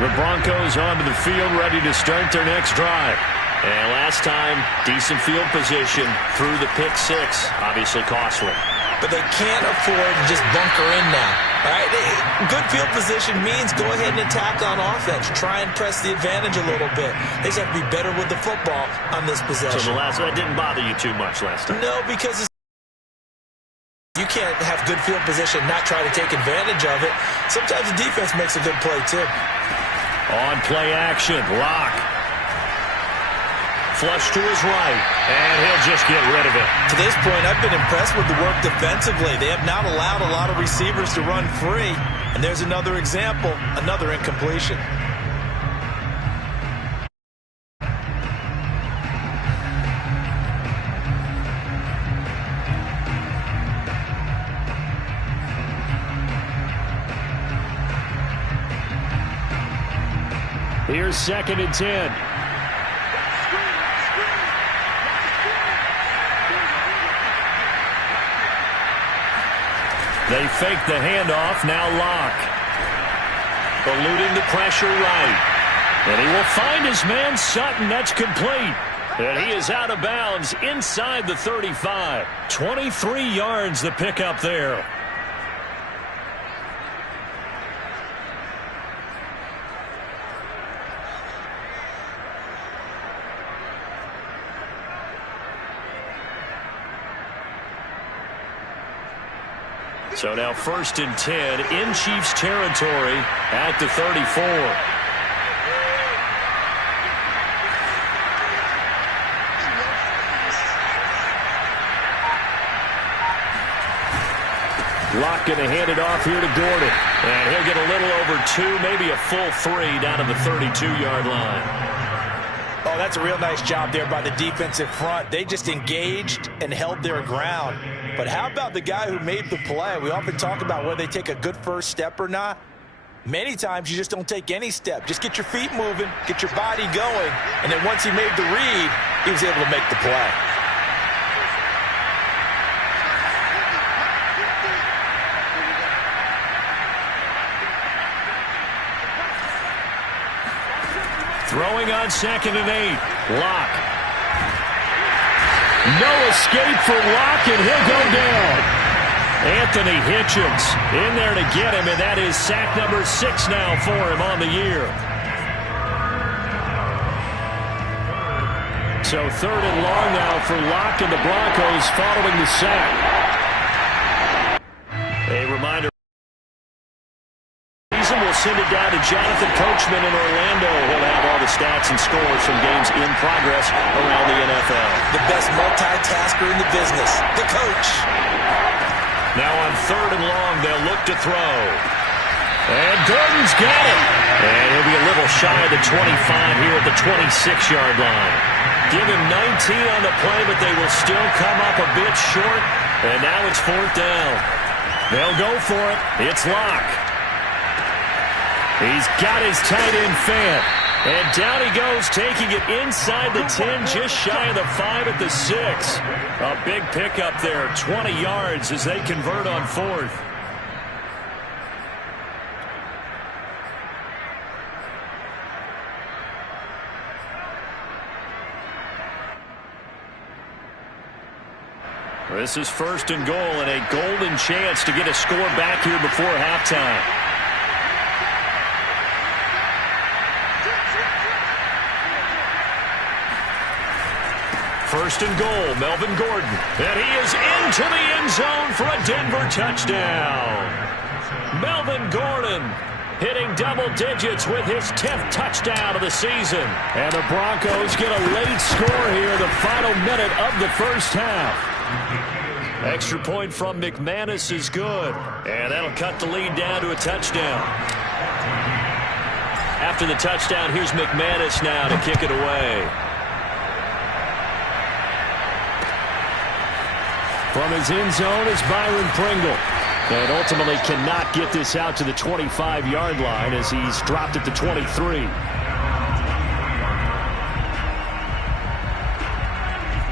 The Broncos onto the field, ready to start their next drive. And last time, decent field position through the pick six. Obviously costly. But they can't afford to just bunker in now. All right? Good field position means go ahead and attack on offense. Try and press the advantage a little bit. They just have to be better with the football on this possession. So that didn't bother you too much last time? No, because you can't have good field position and not try to take advantage of it. Sometimes the defense makes a good play, too. On play action, Locke. Flush to his right, and he'll just get rid of it. To this point, I've been impressed with the work defensively. They have not allowed a lot of receivers to run free. And there's another example, another incompletion. Here's 2nd and 10. They fake the handoff, now Locke. Eluding the pressure right. And he will find his man Sutton. That's complete. And he is out of bounds inside the 35. 23 yards the pickup there. So now 1st and 10 in Chiefs territory at the 34. Locke going to hand it off here to Gordon. And he'll get a little over 2, maybe a full 3 down to the 32-yard line. Oh, that's a real nice job there by the defensive front. They just engaged and held their ground. But how about the guy who made the play? We often talk about whether they take a good first step or not. Many times you just don't take any step. Just get your feet moving, get your body going, and then once he made the read, he was able to make the play. Throwing on 2nd and 8. Locke. No escape for Locke, and he'll go down. Anthony Hitchens in there to get him, and that is sack number 6 now for him on the year. So 3rd and long now for Locke and the Broncos following the sack. A reminder. We'll send it down to Jonathan Coachman in Orlando. He'll have all the stats and scores from games in progress around the NFL. The best multitasker in the business, the coach. Now on 3rd and long, they'll look to throw. And Gordon's got it. And he'll be a little shy of the 25 here at the 26-yard line. Give him 19 on the play, but they will still come up a bit short. And now it's 4th down. They'll go for it. It's Locke. He's got his tight end Fant. And down he goes, taking it inside the 10, just shy of the 5 at the 6. A big pickup there, 20 yards as they convert on 4th. This is 1st and goal and a golden chance to get a score back here before halftime. First and goal, Melvin Gordon. And he is into the end zone for a Denver touchdown. Melvin Gordon hitting double digits with his 10th touchdown of the season. And the Broncos get a late score here, the final minute of the first half. Extra point from McManus is good. And that'll cut the lead down to a touchdown. After the touchdown, here's McManus now to kick it away. From his end zone is Byron Pringle. And ultimately cannot get this out to the 25-yard line as he's dropped at the 23.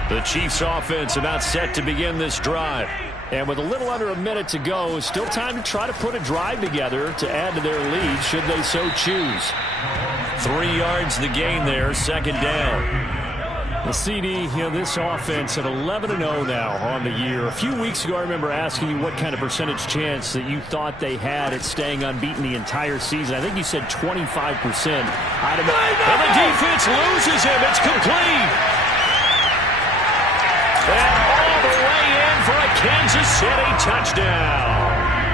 The Chiefs offense about set to begin this drive. And with a little under a minute to go, still time to try to put a drive together to add to their lead should they so choose. 3 yards the gain there, second down. The CD, this offense at 11-0 now on the year. A few weeks ago, I remember asking you what kind of percentage chance that you thought they had at staying unbeaten the entire season. I think you said 25%. And the defense loses him. It's complete. And all the way in for a Kansas City touchdown.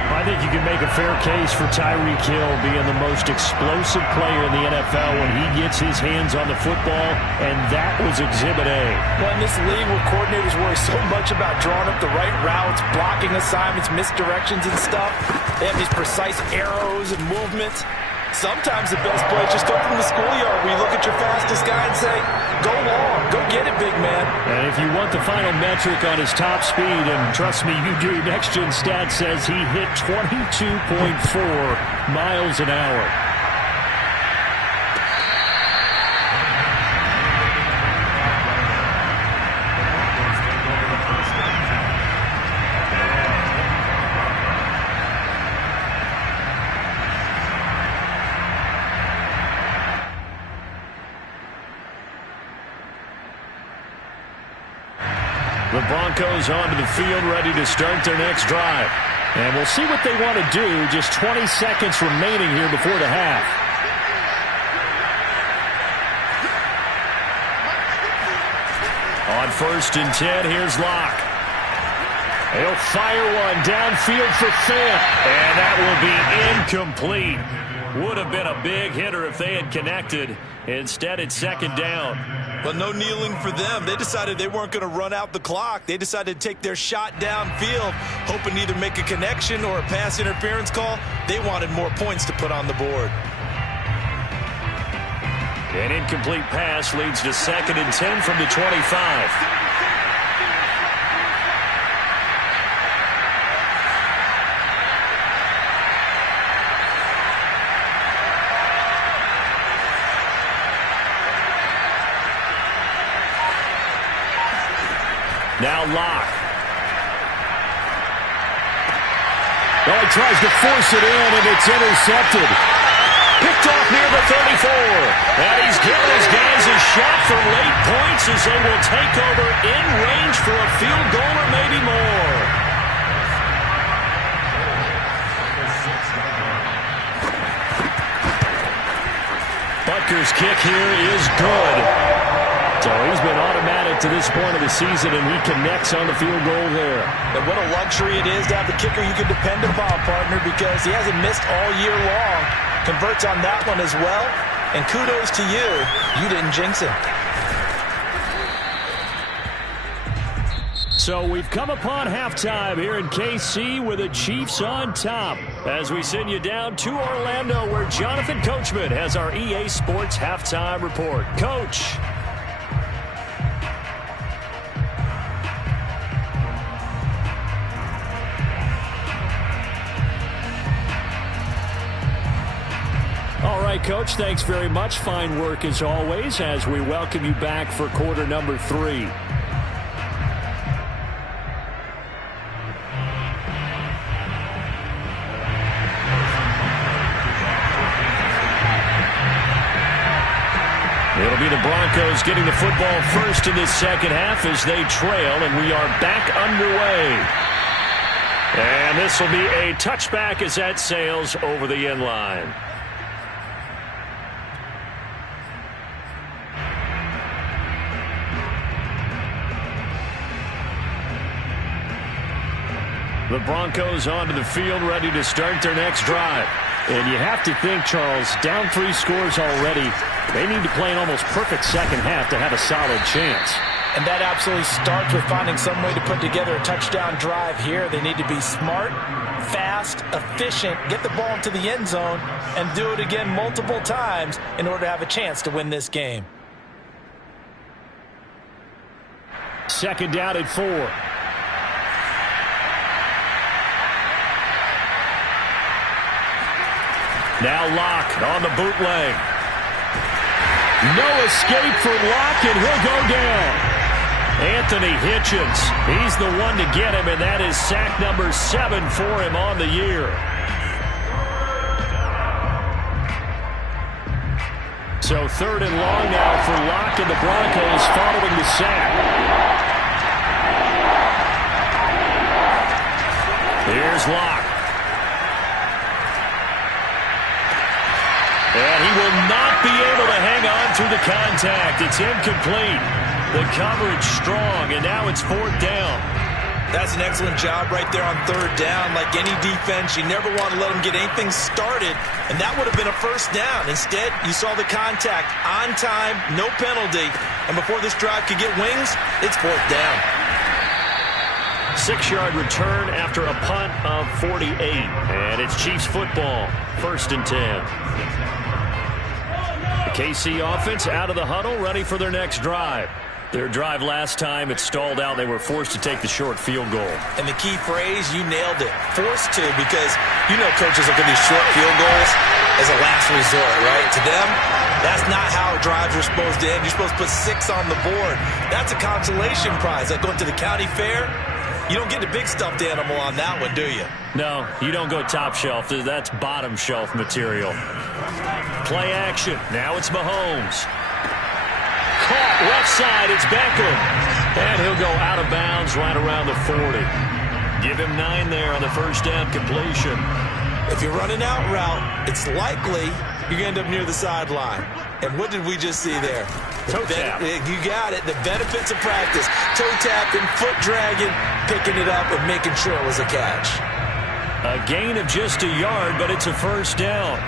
I think you can make a fair case for Tyreek Hill being the most explosive player in the NFL when he gets his hands on the football, and that was Exhibit A. Well, in this league where coordinators worry so much about drawing up the right routes, blocking assignments, misdirections and stuff, they have these precise arrows and movements. Sometimes the best play is just go from the schoolyard where you look at your fastest guy and say, go long, go get it, big man. And if you want the final metric on his top speed, and trust me, you do, Next Gen Stats says he hit 22.4 miles an hour. The Broncos onto the field, ready to start their next drive. And we'll see what they want to do. Just 20 seconds remaining here before the half. On 1st and 10, here's Locke. He'll fire one downfield for Fant. And that will be incomplete. Would have been a big hitter if they had connected. Instead, it's second down. But no kneeling for them. They decided they weren't going to run out the clock. They decided to take their shot downfield, hoping to either make a connection or a pass interference call. They wanted more points to put on the board. An incomplete pass leads to 2nd and 10 from the 25. Now Locke. Well, he tries to force it in, and it's intercepted. Picked off near the 34. And he's given his guys a shot for late points as they will take over in range for a field goal or maybe more. Butker's kick here is good. So he's been automatic to this point of the season, and he connects on the field goal there. And what a luxury it is to have the kicker you can depend upon, partner, because he hasn't missed all year long. Converts on that one as well. And kudos to you. You didn't jinx it. So we've come upon halftime here in KC with the Chiefs on top. As we send you down to Orlando, where Jonathan Coachman has our EA Sports halftime report. Coach. All right, Coach, thanks very much. Fine work as always as we welcome you back for quarter number 3. It'll be the Broncos getting the football first in this second half as they trail, and we are back underway. And this will be a touchback as that sails over the end line. The Broncos onto the field, ready to start their next drive. And you have to think, Charles, down 3 scores already. They need to play an almost perfect second half to have a solid chance. And that absolutely starts with finding some way to put together a touchdown drive here. They need to be smart, fast, efficient, get the ball into the end zone, and do it again multiple times in order to have a chance to win this game. Second down at 4. Now Locke on the bootleg. No escape for Locke, and he'll go down. Anthony Hitchens, he's the one to get him, and that is sack number 7 for him on the year. So 3rd and long now for Locke and the Broncos following the sack. Here's Locke. And he will not be able to hang on through the contact. It's incomplete. The coverage strong, and now it's 4th down. That's an excellent job right there on 3rd down. Like any defense, you never want to let them get anything started, and that would have been a 1st down. Instead, you saw the contact on time, no penalty, and before this drive could get wings, it's 4th down. 6-yard return after a punt of 48, and it's Chiefs football, 1st and 10. The KC offense out of the huddle, ready for their next drive. Their drive last time, it stalled out. They were forced to take the short field goal. And the key phrase, you nailed it, forced to, because you know coaches look at these short field goals as a last resort, right? To them, that's not how drives are supposed to end. You're supposed to put 6 on the board. That's a consolation prize. Like going to the county fair, you don't get the big stuffed animal on that one, do you? No, you don't go top shelf. That's bottom shelf material. Play action. Now it's Mahomes. Caught left side. It's Beckham. And he'll go out of bounds right around the 40. Give him 9 there on the 1st down completion. If you're running out route, it's likely you're going to end up near the sideline. And what did we just see there? Toe tap. You got it. The benefits of practice. Toe tapping, foot dragging, picking it up, and making sure it was a catch. A gain of just a yard, but it's a 1st down.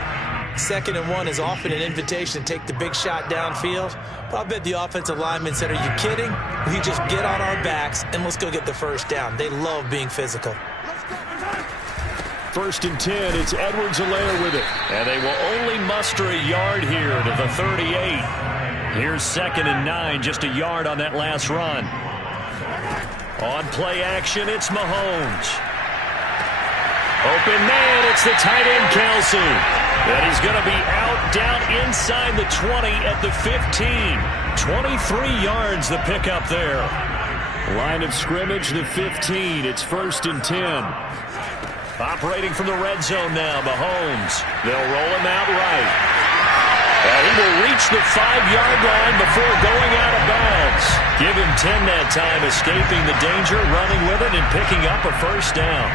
2nd and 1 is often an invitation to take the big shot downfield. But I bet the offensive lineman said, are you kidding? We just get on our backs and let's go get the 1st down. They love being physical. 1st and 10, it's Edwards-Helaire with it. And they will only muster a yard here to the 38. Here's 2nd and 9, just a yard on that last run. On play action, it's Mahomes. Open man, it's the tight end, Kelsey. And he's going to be out down inside the 20 at the 15. 23 yards the pickup there. Line of scrimmage, the 15. It's 1st and 10. Operating from the red zone now, Mahomes. They'll roll him out right. And he will reach the 5-yard line before going out of bounds. Give him 10 that time, escaping the danger, running with it, and picking up a 1st down.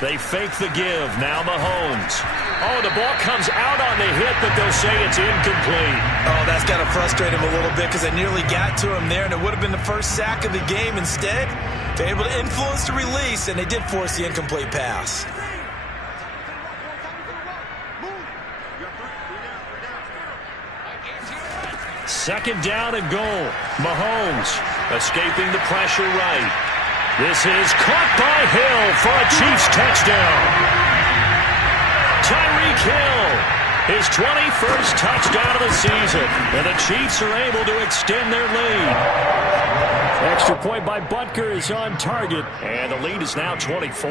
They fake the give. Now Mahomes. Oh, the ball comes out on the hit, but they'll say it's incomplete. Oh, that's got to frustrate him a little bit because they nearly got to him there, and it would have been the 1st sack of the game. Instead, they're able to influence the release, and they did force the incomplete pass. Second down and goal. Mahomes escaping the pressure right. This is caught by Hill for a Chiefs touchdown. Tyreek Hill, his 21st touchdown of the season. And the Chiefs are able to extend their lead. Extra point by Butker is on target. And the lead is now 24.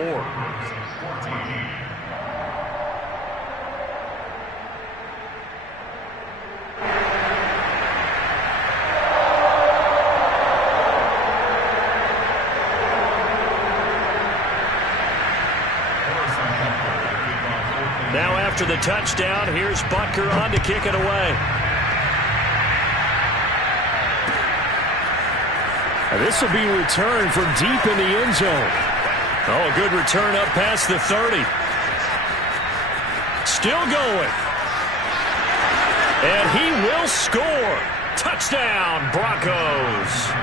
Now after the touchdown, here's Butker on to kick it away. And this will be returned from deep in the end zone. Oh, a good return up past the 30. Still going. And he will score. Touchdown, Broncos.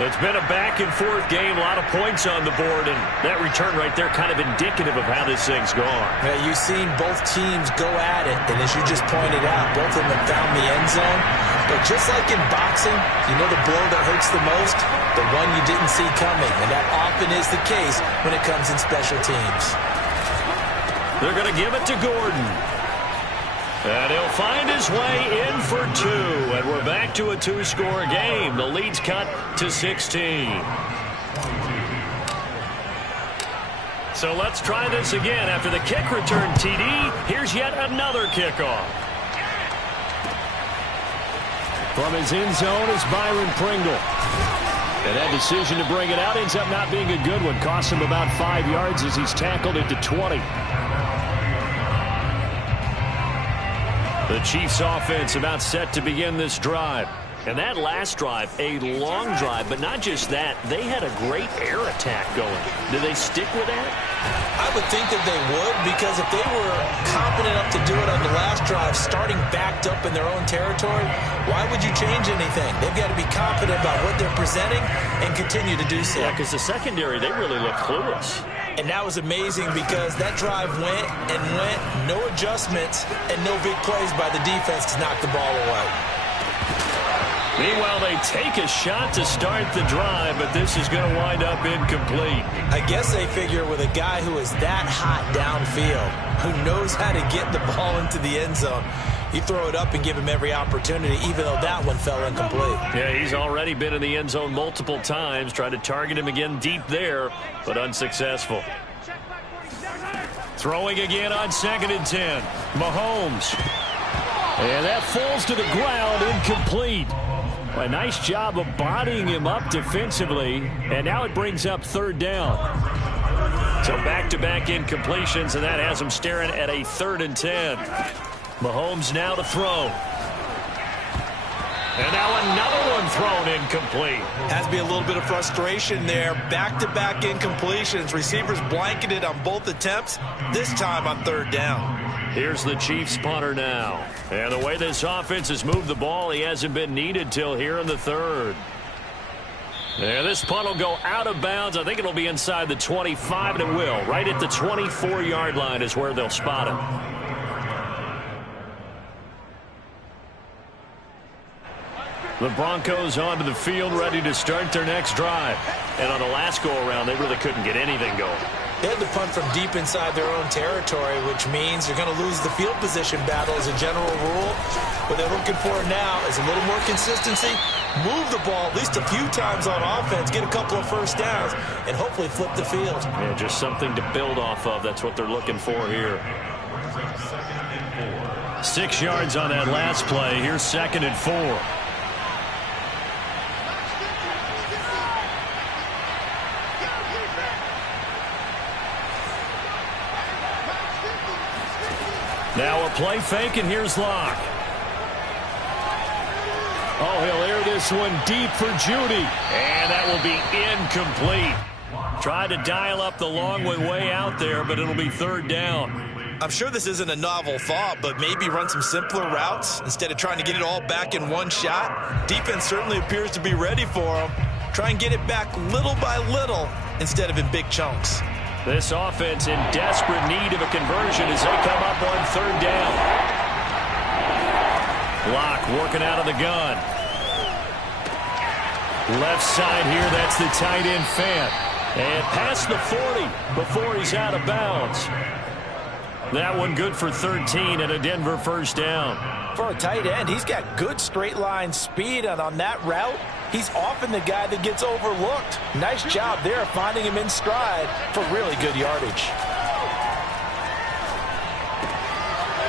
It's been a back-and-forth game, a lot of points on the board, and that return right there kind of indicative of how this thing's gone. Yeah, you've seen both teams go at it, and as you just pointed out, both of them have found the end zone. But just like in boxing, you know the blow that hurts the most? The one you didn't see coming, and that often is the case when it comes in special teams. They're going to give it to Gordon. And he'll find his way in for two. And we're back to a two-score game. The lead's cut to 16. So let's try this again. After the kick return TD, here's yet another kickoff. From his end zone is Byron Pringle. And that decision to bring it out ends up not being a good one. Cost him about 5 yards as he's tackled it to 20. The Chiefs offense about set to begin this drive. And that last drive, a long drive, but not just that. They had a great air attack going. Do they stick with that? I would think that they would, because if they were confident enough to do it on the last drive, starting backed up in their own territory, why would you change anything? They've got to be confident about what they're presenting and continue to do so. Yeah, because the secondary, they really look clueless. And that was amazing because that drive went and went, no adjustments, and no big plays by the defense to knock the ball away. Meanwhile, they take a shot to start the drive, but this is going to wind up incomplete. I guess they figure with a guy who is that hot downfield, who knows how to get the ball into the end zone, you throw it up and give him every opportunity, even though that one fell incomplete. Yeah, he's already been in the end zone multiple times, tried to target him again deep there, but unsuccessful. Throwing again on 2nd and 10. Mahomes. And that falls to the ground, incomplete. A nice job of bodying him up defensively, and now it brings up 3rd down. So back-to-back incompletions, and that has him staring at a 3rd and 10. Mahomes now to throw. And now another one thrown incomplete. Has to be a little bit of frustration there. Back-to-back incompletions. Receivers blanketed on both attempts, this time on 3rd down. Here's the Chiefs punter now. And the way this offense has moved the ball, he hasn't been needed till here in the 3rd. And this punt will go out of bounds. I think it'll be inside the 25, and it will. Right at the 24-yard line is where they'll spot him. The Broncos onto the field, ready to start their next drive. And on the last go-around, they really couldn't get anything going. They had to punt from deep inside their own territory, which means you're going to lose the field position battle as a general rule. What they're looking for now is a little more consistency, move the ball at least a few times on offense, get a couple of first downs, and hopefully flip the field. Yeah, just something to build off of. That's what they're looking for here. 6 yards on that last play. Here's 2nd and 4. Now a play fake, and here's Locke. Oh, he'll air this one deep for Judy. And that will be incomplete. Tried to dial up the long way out there, but it'll be 3rd down. I'm sure this isn't a novel thought, but maybe run some simpler routes instead of trying to get it all back in one shot. Defense certainly appears to be ready for them. Try and get it back little by little instead of in big chunks. This offense in desperate need of a conversion as they come up on 3rd down. Locke working out of the gun. Left side here, that's the tight end Fant. And past the 40 before he's out of bounds. That one good for 13 and a Denver 1st down. For a tight end, he's got good straight line speed, and on that route, he's often the guy that gets overlooked. Nice job there finding him in stride for really good yardage.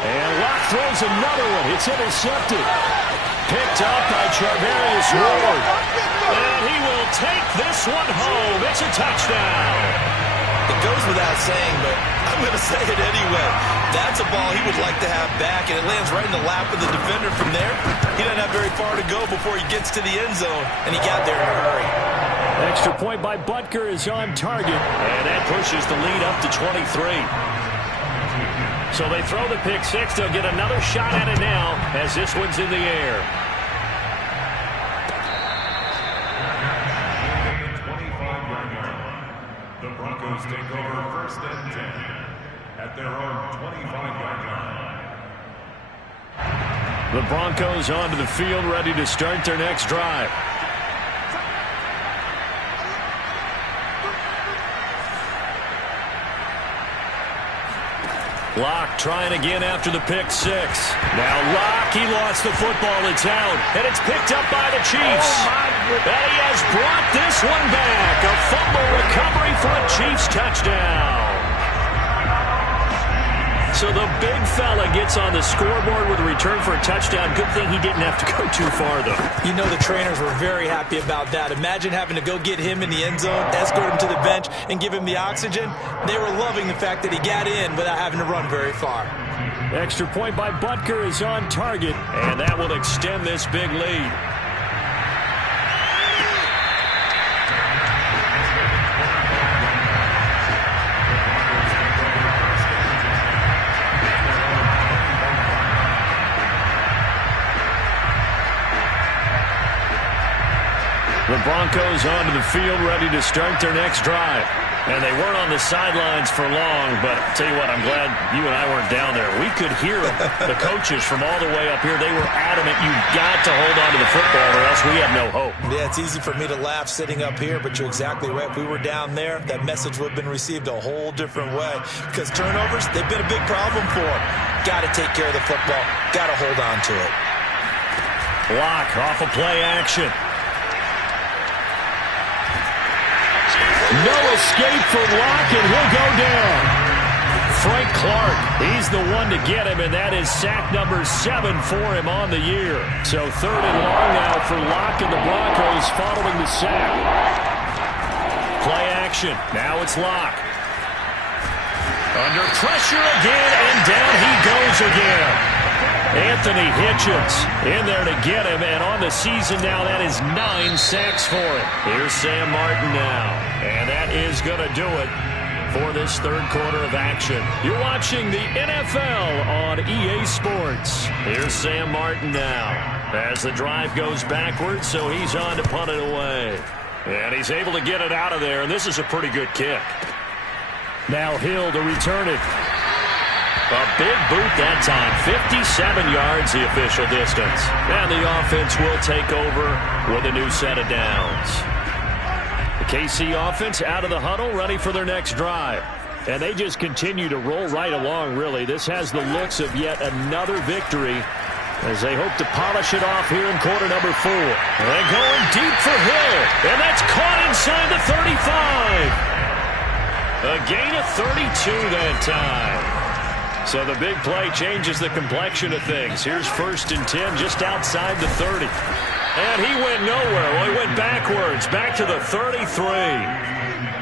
And Locke throws another one. It's intercepted. Picked up by Charvarius Ward. And he will take this one home. It's a touchdown. It goes without saying, but I'm going to say it anyway. That's a ball he would like to have back, and it lands right in the lap of the defender from there. He doesn't have very far to go before he gets to the end zone, and he got there in a hurry. Extra point by Butker is on target, and that pushes the lead up to 23. So they throw the pick six. They'll get another shot at it now as this one's in the air. The Broncos take over 1st and 10 at their own 25-yard line. The Broncos onto the field, ready to start their next drive. Locke trying again after the pick six. Now Locke, he lost the football. It's out, and it's picked up by the Chiefs. And he has brought this one back. A fumble recovery for a Chiefs touchdown. So the big fella gets on the scoreboard with a return for a touchdown. Good thing he didn't have to go too far, though. You know the trainers were very happy about that. Imagine having to go get him in the end zone, escort him to the bench, and give him the oxygen. They were loving the fact that he got in without having to run very far. Extra point by Butker is on target, and that will extend this big lead. The Broncos onto the field, ready to start their next drive. And they weren't on the sidelines for long, but I'll tell you what, I'm glad you and I weren't down there. We could hear them, the coaches from all the way up here. They were adamant, you've got to hold on to the football or else we have no hope. Yeah, it's easy for me to laugh sitting up here, but you're exactly right. If we were down there, that message would have been received a whole different way. Because turnovers, they've been a big problem for them. Got to take care of the football. Got to hold on to it. Locke off of play action. No escape for Locke, and he'll go down. Frank Clark, he's the one to get him, and that is sack number 7 for him on the year. So 3rd and long now for Locke and the Broncos following the sack. Play action. Now it's Locke. Under pressure again, and down he goes again. Anthony Hitchens in there to get him, and on the season now, that is 9 sacks for him. Here's Sam Martin now, and that is going to do it for this third quarter of action. You're watching the NFL on EA Sports. Here's Sam Martin now as the drive goes backwards, so he's on to punt it away. And he's able to get it out of there, and this is a pretty good kick. Now Hill to return it. A big boot that time, 57 yards the official distance. And the offense will take over with a new set of downs. The KC offense out of the huddle, ready for their next drive. And they just continue to roll right along, really. This has the looks of yet another victory as they hope to polish it off here in quarter number 4. And going deep for Hill. And that's caught inside the 35. A gain of 32 that time. So the big play changes the complexion of things. Here's 1st and 10 just outside the 30. And he went nowhere. Well, he went backwards, back to the 33.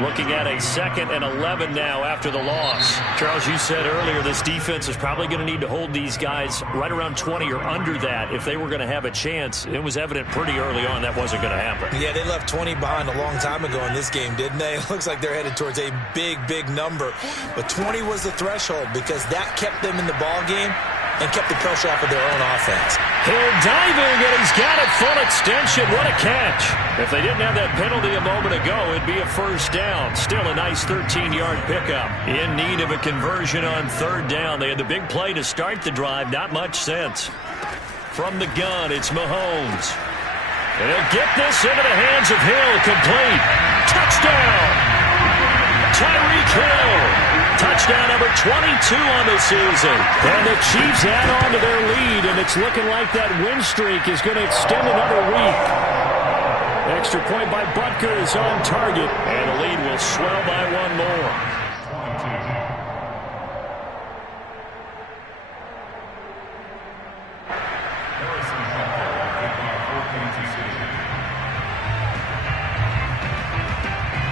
Looking at a 2nd and 11 now after the loss. Charles, you said earlier this defense is probably going to need to hold these guys right around 20 or under that if they were going to have a chance. It was evident pretty early on that wasn't going to happen. Yeah, they left 20 behind a long time ago in this game, didn't they? It looks like they're headed towards a big, big number. But 20 was the threshold because that kept them in the ball game and kept the pressure off of their own offense. Hill diving, and he's got it full extension. What a catch. If they didn't have that penalty a moment ago, it'd be a 1st down. Still a nice 13-yard pickup. In need of a conversion on 3rd down. They had the big play to start the drive. Not much sense. From the gun, it's Mahomes. And he'll get this into the hands of Hill. Complete. Touchdown. Tyreek Hill. Touchdown number 22 on the season. And the Chiefs add on to their lead, and it's looking like that win streak is going to extend another week. Extra point by Butker is on target, and the lead will swell by 1 more.